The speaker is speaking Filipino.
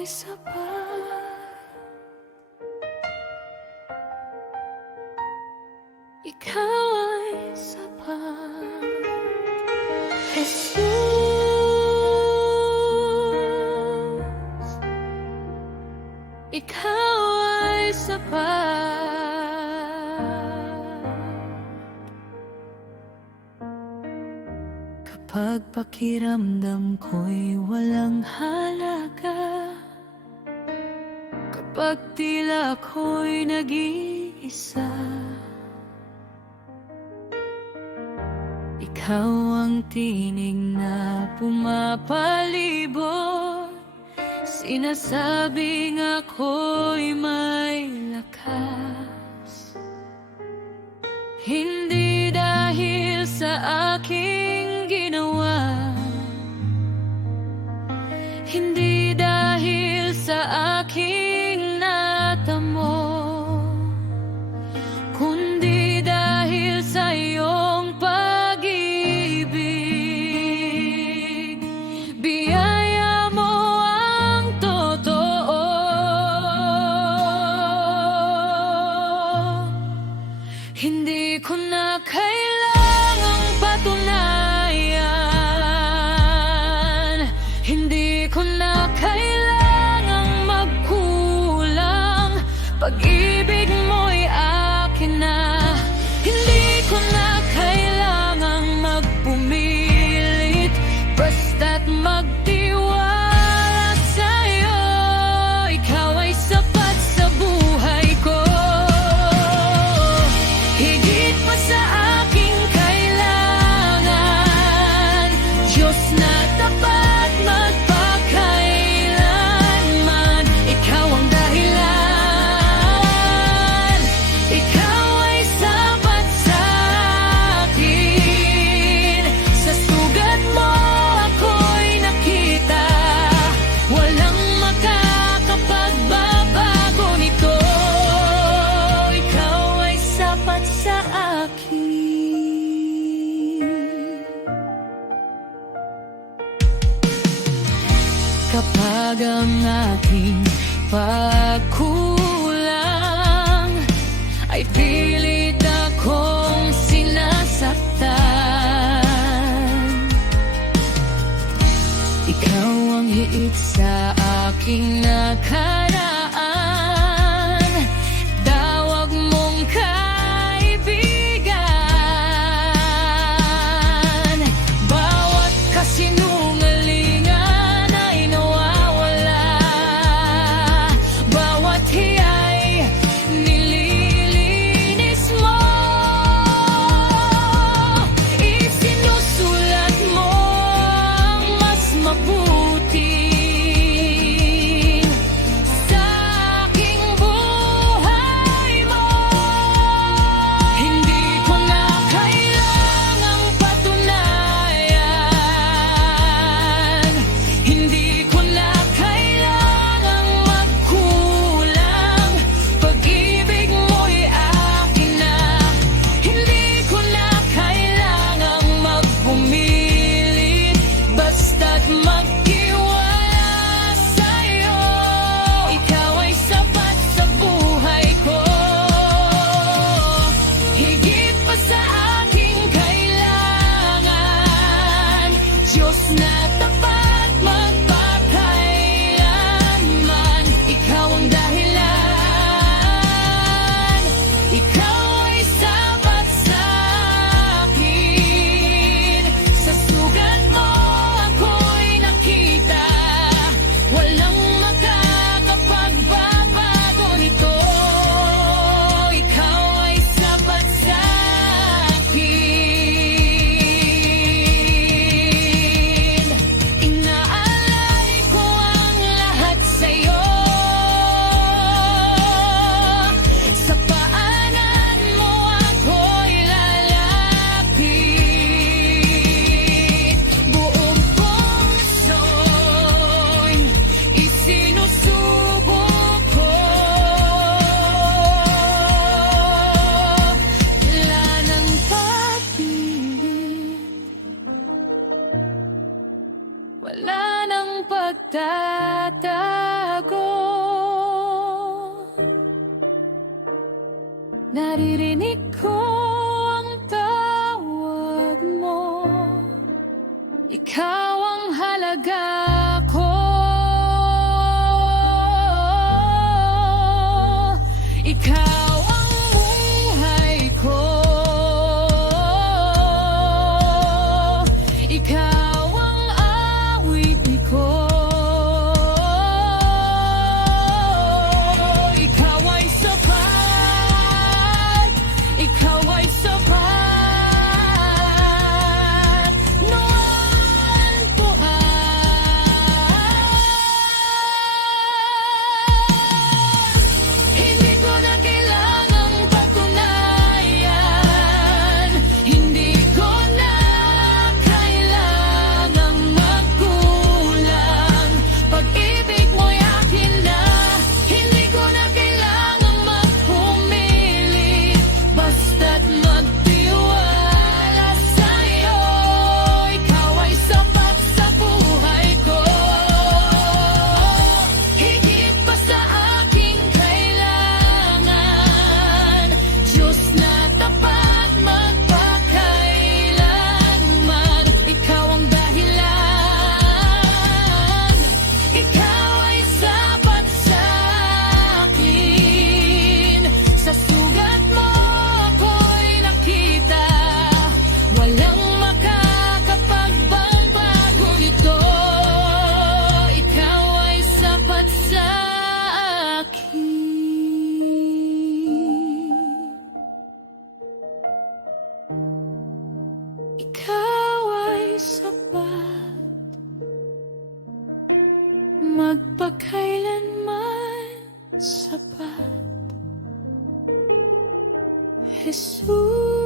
ay sapat. Ikaw ay sapat, Jesus. Ikaw ay sapat. Kapag pakiramdam ko'y walang halaga, kapag tila ako'y nag-iisa, ikaw ang tinig na pumapalibot, sinasabing ako'y may lakas. Hindi dahil sa aking ginawa, hindi dahil sa aking natamo, kundi dahil sa iyong pag-ibig. Biyaya mo ang totoo. Hindi ko na kailangang patunayan, hindi ko na kailangang magkulang. Pag-ibig mo'y akin na, hindi ko na kailangang magpumilit, basta't magtiwala sa'yo. Ikaw ay sapat sa buhay ko, higit pa sa aking kailangan. Diyos na tapat magpakailanman, ikaw ang dahilan. Ikaw ay sapat sa akin, sa sugat mo ako'y nakita. Walang makakapagbabago nito. Ikaw ay sapat sa akin. Kapag ang aking pagkulang ay pilit akong sinasaktan, ikaw ang hiit sa aking nakaraan. Tawag mong kaibigan, bawat kasinungalingan ay nawawala, bawat hiya'y nililinis mo. Isinusulat mo ang mas mabuti sa aking buhay mo. Hindi ko na kailangang patunayan, hindi ko na kailangang magkulang. Pag-ibig mo'y akin na, hindi ko na kailangang magpumilit, basta't magtiwala sa'yo. Ikaw ay sapat sa buhay ko, higit pa sa aking kailangan. Diyos na tapat magpakailanman, ikaw ang dahilan. Ikaw ay sapat sa akin, sa sugat mo ako'y nakita. Walang makakapagbabago nito. Ikaw ay sapat sa akin. Inaalay ko ang lahat sa'yo, sa paanan mo ako'y lalapit. Buong puso'y isinusubok ko. Wala nang pag-ibig, wala nang pagtatago. Naririnig ko ang tawag mo, ikaw ang halaga ko. Ikaw ang buhay ko. Ikaw ang awit ko. Ikaw ay sapat. Ikaw ay sapat. Noon hindi ko na kailangang patunayan. Hindi ko na kailangang magkulang. Pag-ibig mo'y akin na. Hindi ko na kailangang magpumili. Basta't magtiwala sa'yo. Ikaw ay sapat sa buhay ko. Higit pa sa aking kailangan. Diyos na tapat magpakailanman. Ikaw ang dahilan. Ikaw ay sapat sa akin. Sa sugat mo ako'y nakita. Walang makakapagbago nito. Ikaw ay sapat sa akin. Ikaw ay sapat magpakailanman sapat. Jesus.